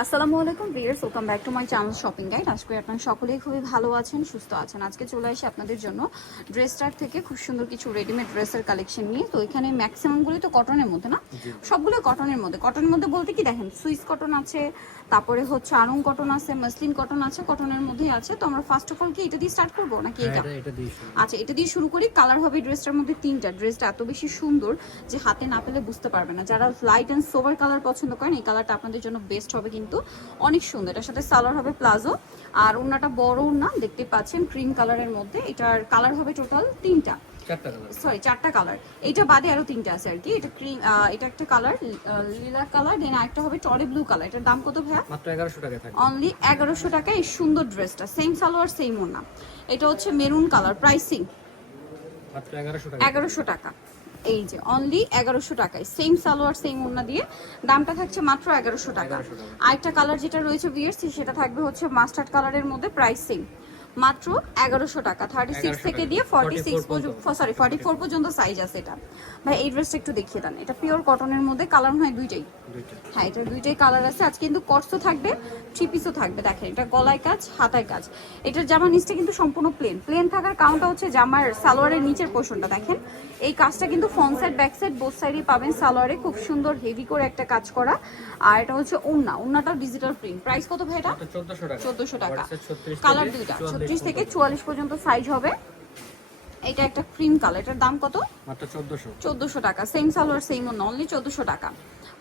আসসালামু আলাইকুম viewers welcome back to my channel shopping guide আজকে আপনারা সকলেই খুবই ভালো আছেন সুস্থ আছেন। আজকে চলে আসি আপনাদের জন্য ড্রেসটার থেকে খুব সুন্দর কিছু রেডিমেড ড্রেসের কালেকশন নিয়ে। তো এখানে ম্যাক্সিমামগুলি তো কটনের মধ্যে না? সবগুলো কটনের মধ্যে। কটনের মধ্যে বলতে কি দেখেন সুইস কটন আছে তারপরে হচ্ছে আরং কটন আছে মাসলিন কটন আছে কটনের মধ্যেই আছে। তো আমরা ফার্স্ট অফ অল কি এটা দিয়ে স্টার্ট করব নাকি এটা? এটা এটা দিয়ে শুরু। আচ্ছা এটা দিয়ে শুরু করি। কালার হবে ড্রেসটার মধ্যে তিনটা। ড্রেসটা এত বেশি সুন্দর যে হাতে না পেলে বুঝতে পারবে না। যারা লাইট অ্যান্ড সোভার কালার পছন্দ করেন এই কালারটা আপনাদের জন্য বেস্ট হবে কিন্তু অনেক সুন্দর। এটার সাথে সালোয়ার হবে প্লাজো। আর ওনাটা বড় না দেখতে পাচ্ছেন ক্রিম কালারের মধ্যে। এটার কালার হবে টোটাল তিনটা। সরি চারটা কালার এইটা বাদে আরও তিনটা আছে আর কি। এটা ক্রিম এটা একটা কালার লিলা কালার দেন আরেকটা হবে টরে ব্লু কালার এটার দাম কত ভাইয়া? মাত্র এগারোশো টাকা থাকবে। অনলি এগারোশো টাকা এই সুন্দর ড্রেসটা সেম সালোয়ার সেম ওনা এটা হচ্ছে মেরুন কালার প্রাইসিং মাত্র এগারোশো টাকা এগারোশো টাকা। এই যে অনলি এগারোশো টাকায়। সেম সালোয়ার সেম ওনা দিয়ে। দামটা থাকছে মাত্র এগারোশো টাকা। 1100 টাকা। আরেকটা কালার যেটা রয়েছে বিয়ার্সি সেটা থাকবে হচ্ছে মাস্টার্ড কালারের মধ্যে প্রাইস সেম মাত্র এগারোশো টাকা। থার্টি সিক্স থেকে দিয়ে ফর্টি সিক্স পর্যন্ত। সরি ফর্টি ফোর পর্যন্ত সাইজ আছে এটা। ভাই এই ড্রেসটা একটু দেখিয়ে দেন। এটা পিওর কটনের মধ্যে কালার হয় দুইটাই। হ্যাঁ এটা দুইটাই কালার আছে। আজকে কিন্তু কটসও থাকবে থ্রি পিসও থাকবে। দেখেন এটা গলায় কাজ হাতায় কাজ। এটার জামা নিচটা কিন্তু সম্পূর্ণ প্লেন প্লেন থাকার কারণটা হচ্ছে জামার সালোয়ারের নিচের পোর্শনটা দেখেন এই কাজটা কিন্তু front side back side both সাইডই পাবেন সালোয়ারে। খুব সুন্দর হেভি করে একটা কাজ করা। আর এটা হচ্ছে ওন্না ওন্নাটাও ডিজিটাল প্রিন্ট প্রাইস কত ভাই এটা? চোদ্দশো টাকা। চোদ্দশো টাকা। কালার দুইটা 44 ছত্রিশ থেকে চুয়াল্লিশ পর্যন্ত সাইজ হবে। এটা একটা ক্রিম কালার এটার দাম কত? মাত্র চোদ্দশো। চোদ্দোশো টাকা। সেম সালোয়ার সেম অন্য অনলি চোদ্দোশো টাকা।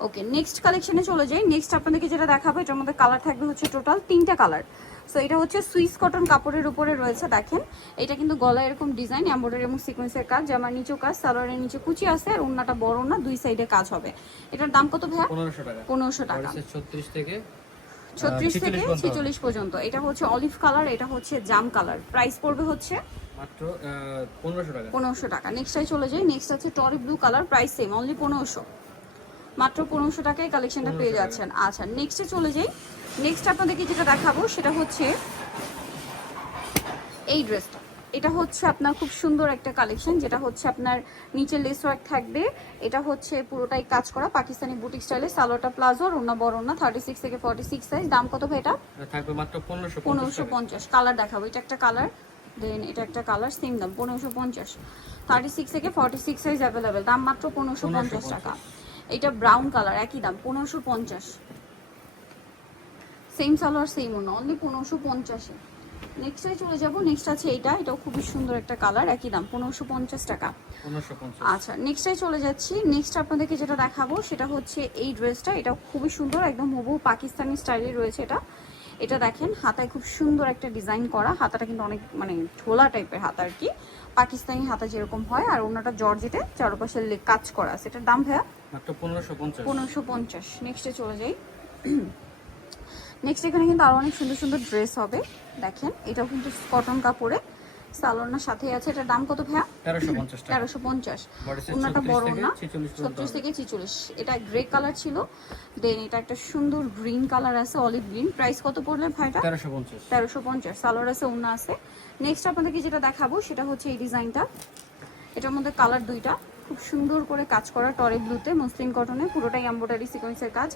ওকে নেক্সট কালেকশনে চলে যাই। নেক্সট আপনাদেরকে যেটা দেখাবো এটার মধ্যে কালার থাকবে হচ্ছে টোটাল তিনটা কালার সো এটা হচ্ছে সুইস কটন কাপড়ের উপরে রয়েছে দেখেন। এটা কিন্তু গলায় এরকম ডিজাইন এম্বয়ডারি এবং সিকোয়েন্সের কাজ। জামার নিচেও কাজ সালোয়ারের নিচে কুচি আছে আর ওন্নাটা বড় না দুই সাইডে কাজ হবে। এটার দাম কত ভাইয়া? পনেরোশো টাকা। পনেরোশো টাকা। ছত্রিশ থেকে ছত্রিশ থেকে। ছেচল্লিশ পর্যন্ত। এটা হচ্ছে অলিভ কালার এটা হচ্ছে জাম কালার প্রাইস পড়বে হচ্ছে মাত্র পনেরোশো টাকা। পনেরোশো টাকা। নেক্সটটাই চলে যাই। নেক্সট আছে টরি blue colour price same only পনেরোশো। মাত্র পনেরোশো টাকায় কালেকশনটা পেয়ে যাচ্ছেন। আচ্ছা নেক্সটে চলে যাই। নেক্সট আপনাদেরকে যেটা দেখাবো সেটা হচ্ছে এই ড্রেসটা এটা হচ্ছে আপনার খুব সুন্দর একটা কালেকশন যেটা হচ্ছে আপনার নিচে লেস ওয়ার্ক থাকবে। এটা হচ্ছে পুরোটাই কাজ করা পাকিস্তানি বুটিক স্টাইলে সালোয়ারটা প্লাজো আর ওনা বড় না থার্টি সিক্স থেকে ফর্টি সিক্স সাইজ দাম কত ভাই এটা? এটা থাকবে মাত্র পনেরোশো পনেরোশো পঞ্চাশ কালার দেখাবো এটা একটা কালার দেন এটা একটা কালার সেম দাম পনেরোশো পঞ্চাশ। থার্টি সিক্স থেকে ফর্টি সিক্স সাইজ অ্যাভেলেবেল দাম মাত্র পনেরোশো পঞ্চাশ টাকা। এটা ব্রাউন কালার একই দাম পনেরোশো পঞ্চাশ। সেম সালোয়ার সেম অন্য অনলি পনেরোশো পঞ্চাশে। নেক্সটে চলে যাব। নেক্সট আছে এইটা। এটাও খুবই সুন্দর একটা কালার একই দাম পনেরোশো পঞ্চাশ টাকা। আচ্ছা নেক্সটে চলে যাচ্ছি। নেক্সট আপনাদেরকে যেটা দেখাবো সেটা হচ্ছে এই ড্রেসটা এটা খুবই সুন্দর একদম হুবহু পাকিস্তানি স্টাইলে রয়েছে এটা। এটা দেখেন হাতায় খুব সুন্দর একটা ডিজাইন করা। হাতাটা কিন্তু অনেক মানে ঢোলা টাইপের হাতা আর কি। পাকিস্তানি হাতা যেরকম হয় আর ওনাটা জর্জেটে চারপাশে কাজ করা আছে। এটার দাম ভাইয়া? পনেরোশো পঞ্চাশ। পনেরোশো পঞ্চাশ। নেক্সটে চলে যাই। নেক্সট এখানে কিন্তু আরও অনেক সুন্দর সুন্দর ড্রেস হবে। দেখেন এটাও কিন্তু কটন কাপড়ে। সালোয়ার সাথে আছে। এটার দাম কত ভাইয়া? তেরোশো পঞ্চাশ ওনাটা বড় না ছত্রিশ থেকে ছিচল্লিশ। এটা গ্রে কালার ছিল। দেন এটা একটা সুন্দর গ্রিন কালার আছে অলিভ গ্রিন প্রাইস কত পড়লে ভাইটা? তেরোশো পঞ্চাশ। তেরোশো পঞ্চাশ। সালোয়ার আছে ওনা আছে। নেক্সট আপনাদেরকে যেটা দেখাবো সেটা হচ্ছে এই ডিজাইনটা এটার মধ্যে কালার দুইটা। খুব সুন্দর করে কাজ করা টরে ব্লুতে মসলিন কটনে পুরোটাই এম্ব্রয়ডারি সিকোয়েন্সের কাজ।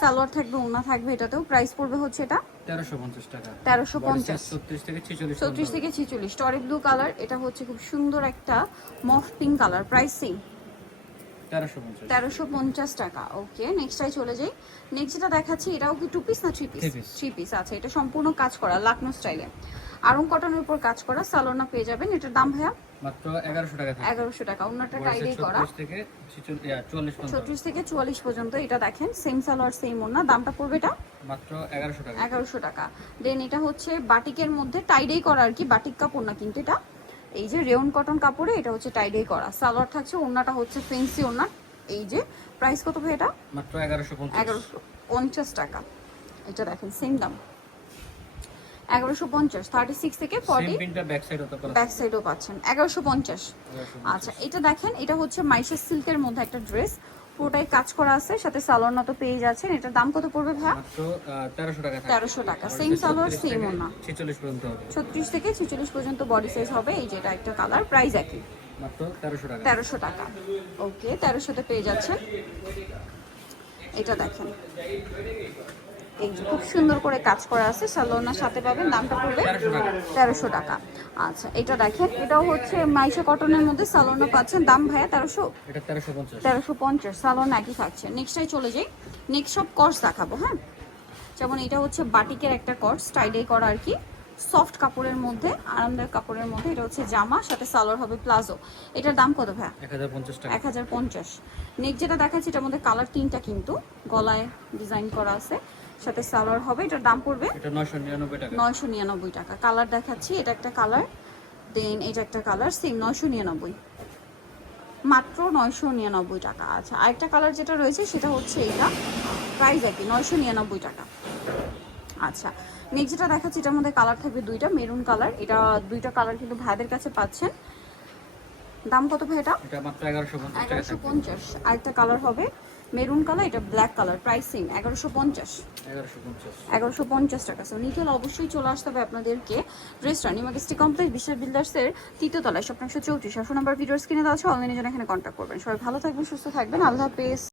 সালোয়ার থাকবে ওনা থাকবে এটাতেও প্রাইস পড়বে হচ্ছে এটা তেরোশো পঞ্চাশ টাকা। 1350 ছত্রিশ থেকে ছিচল্লিশ চৌত্রিশ থেকে ছিচল্লিশ। টরে ব্লু কালার এটা হচ্ছে খুব সুন্দর একটা mauve pink colour price same তেরোশো পঞ্চাশ। টাকা। ওকে নেক্সটটাই চলে যাই। নেক্সট যেটা দেখাচ্ছি এটাও কি টু পিস না থ্রি পিস থ্রি পিস আছে এটা সম্পূর্ণ কাজ করা লাকনো স্টাইলে আরং কটনের উপর কাজ করা সালোনা পেয়ে যাবেন। এটার দাম ভাইয়া? মাত্র এগারোশো টাকা থাকবে এগারোশো টাকা। অন্যটা Body টাইডে করা। 36 থেকে ছিচল্লিশ চুয়াল্লিশ পর্যন্ত। ছত্রিশ থেকে চুয়াল্লিশ পর্যন্ত এটা দেখেন। সেম সালোয়ার সেম ওনা দামটা পড়বে এটা? মাত্র এগারোশো টাকা। এগারোশো টাকা। দেন এটা হচ্ছে বাটিকের মধ্যে টাইডেই করা আর কি বাটিক কাপড় না কিন্তু এটা। এই যে রেয়ন কটন কাপড়ে এটা হচ্ছে টাইডেই করা। সালোয়ার থাকছে ওনাটা হচ্ছে ফেন্সি ওনা এই যে প্রাইস কত ভাই এটা? মাত্র এগারোশো পঞ্চাশ। এগারোশো পঞ্চাশ টাকা। এটা দেখেন সেম দাম। এগারোশো পঞ্চাশ থার্টি সিক্স থেকে ফর্টি ব্যাক সাইডও পাচ্ছেন এগারোশো পঞ্চাশ। আচ্ছা এটা দেখেন এটা হচ্ছে মাইশাস সিল্কের মধ্যে একটা ড্রেস। পুরোটাই কাজ করা আছে সাথে সালোয়ার মতো পেয়ে যাচ্ছেন। এটার দাম কত পড়বে ভাই তেরোশো টাকা সেম সালোয়ার সেম হবে। ছত্রিশ থেকে ছেচল্লিশ পর্যন্ত বডি সাইজ হবে এই যেটা একটা কালার প্রাইস একই। তেরোশো টাকা। ওকে তেরোশোতে পেয়ে যাচ্ছেন। এটা দেখেন। এই খুব সুন্দর করে কাজ করা আছে সালোনার সাথে পাবেন দামটা পড়বে তেরোশো টাকা। আচ্ছা এটা দেখেন এটাও হচ্ছে মাইশা কটনের মধ্যে সালোনা পাচ্ছেন। দাম ভাইয়া তেরোশো? তেরোশো পঞ্চাশ। সালোন একই থাকছে। নেক্সটাই চলে যাই। নেক্সট সব কর্স দেখাবো হ্যাঁ? যেমন এটা হচ্ছে বাটিকের একটা কর্স টাইডাই করা আর কি। সফট কাপড়ের মধ্যে আরামদায়ক কাপড়ের মধ্যে এটা হচ্ছে জামা সাথে সালোয়ার হবে প্লাজো। এটার দাম কত পঞ্চাশ এক হাজার পঞ্চাশ। নেক্সট যেটা দেখাচ্ছি এটার মধ্যে কালার তিনটা কিন্তু গলায় ডিজাইন করা আছে। সাথে সালোয়ার হবে। এটার দাম পড়বে এটা নয়শো নিরানব্বই টাকা। নয়শো নিরানব্বই টাকা। কালার দেখাচ্ছি এটা একটা কালার। দেন এটা একটা কালার সেম নয়শো নিরানব্বই। মাত্র নয়শো নিরানব্বই টাকা। আচ্ছা আরেকটা কালার যেটা রয়েছে সেটা হচ্ছে এটা। প্রাইস একই নয়শো নিরানব্বই টাকা। আচ্ছা নেক্সট যেটা দেখাচ্ছি এটার মধ্যে কালার থাকবে দুইটা মেরুন কালার। এটা দুইটা কালার কিন্তু ভাইদের কাছে পাচ্ছেন। দাম কত ভাই এটা? এটা মাত্র এগারোশো পঞ্চাশ টাকা এগারোশো থাকবে পঞ্চাশ। আরেকটা কালার হবে মেরুন কালার এটা ব্ল্যাক কালার প্রাইসিং সেম এগারোশো পঞ্চাশ। এগারোশো পঞ্চাশ টাকা। সো নিটেল অবশ্যই চলে আসতে হবে আপনাদেরকে রেস্টুরেন্ট নিমাগিস্টি কমপ্লেক্স বিশ্বাস বিল্ডার্সের তৃতীয় তলায় স্বপ্নাংশ চৌত্রিশ। ফোন নাম্বার ভিডিওস স্ক্রিনে দেওয়া আছে অনলাইনে জন্য এখানে কন্ট্যাক্ট করবেন। সবাই ভালো থাকবেন সুস্থ থাকবেন। আল্লাহ হাফেজ।